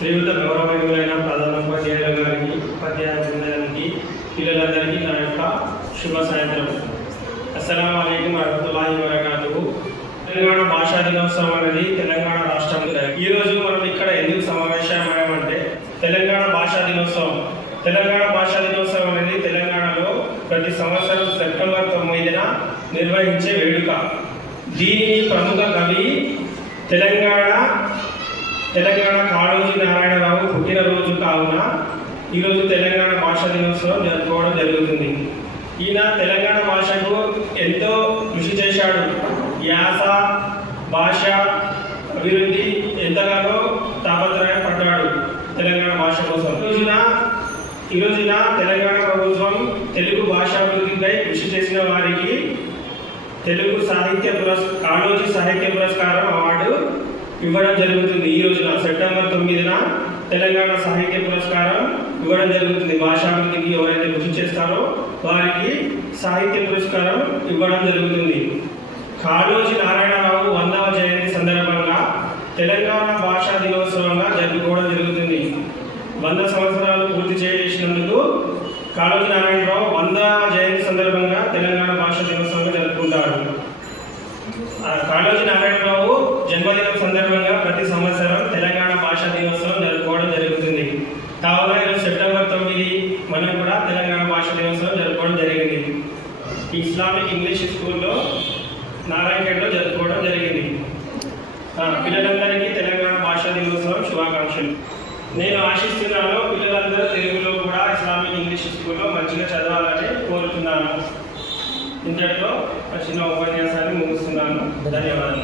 శ్రీయుత గౌరవనీయులైన ప్రధానోపాధ్యాయుల గారికి, ఉపాధ్యాయ బృందానికి, పిల్లలందరికీ నా యొక్క శుభ సాయంత్రం. అస్సలాము అలైకుం వరహ్మతుల్లాహి వబరకాతుహు. తెలంగాణ భాషా దినోత్సవం అనేది తెలంగాణ రాష్ట్రంలో ఈరోజు మనం ఇక్కడ ఎందుకు సమావేశమయ్యామంటే తెలంగాణ భాషా దినోత్సవం. తెలంగాణ భాషా దినోత్సవం అనేది తెలంగాణలో ప్రతి సంవత్సరం సెప్టెంబర్ 9న నిర్వహించే వేడుక. దీనిని ప్రముఖ కవి తెలంగాణ కాళోజీ నారాయణరావు పుట్టినరోజు కావున ఈరోజు తెలంగాణ భాషా దినోత్సవం జరుపుకోవడం జరుగుతుంది. ఈయన తెలంగాణ భాషకు ఎంతో కృషి చేశాడు. యాస భాష అభివృద్ధి ఎంతగానో తాపత్రయపడ్డాడు తెలంగాణ భాష కోసం. ఈ రోజున తెలంగాణ ప్రభుత్వం తెలుగు భాషాభివృద్ధిపై కృషి చేసిన వారికి తెలుగు కాళోజీ సాహిత్య పురస్కారం అవార్డు ఇవ్వడం జరుగుతుంది. ఈ రోజున సెప్టెంబర్ 9న తెలంగాణ సాహిత్య పురస్కారం ఇవ్వడం జరుగుతుంది. భాషాభివృద్ధికి ఎవరైతే కృషి చేస్తారో వారికి సాహిత్య పురస్కారం ఇవ్వడం జరుగుతుంది. కాళోజీ నారాయణరావు 100వ జయంతి సందర్భంగా తెలంగాణ భాషా దినోత్సవంగా జరుపుకోవడం జరుగుతుంది. 100 సంవత్సరాలు పూర్తి చేసినందుకు కాళోజీ నారాయణరావు 100వ జయంతి సందర్భంగా తెలంగాణ భాషా దినోత్సవంగా జరుపుకుంటారు. కాళోజీ నారాయణరావు జన్మదినం సందర్భంగా ప్రతి సంవత్సరం తెలంగాణ భాషా దినోత్సవం జరుపుకోవడం జరుగుతుంది. కావున ఈరోజు సెప్టెంబర్ 9 మనం కూడా తెలంగాణ భాషా దినోత్సవం జరుపుకోవడం జరిగింది. ఇస్లామిక్ ఇంగ్లీష్ స్కూల్లో నారాయణఖేడ్లో జరుపుకోవడం జరిగింది. పిల్లలందరికీ తెలంగాణ భాషా దినోత్సవం శుభాకాంక్షలు. నేను ఆశిస్తున్నాను పిల్లలందరూ తెలుగులో కూడా ఇస్లామిక్ ఇంగ్లీష్ స్కూల్లో మంచిగా చదవాలని కోరుతున్నాను. ఇంతటితో చిన్న ఉపన్యాసాన్ని ముగిస్తున్నాను. ధన్యవాదాలు.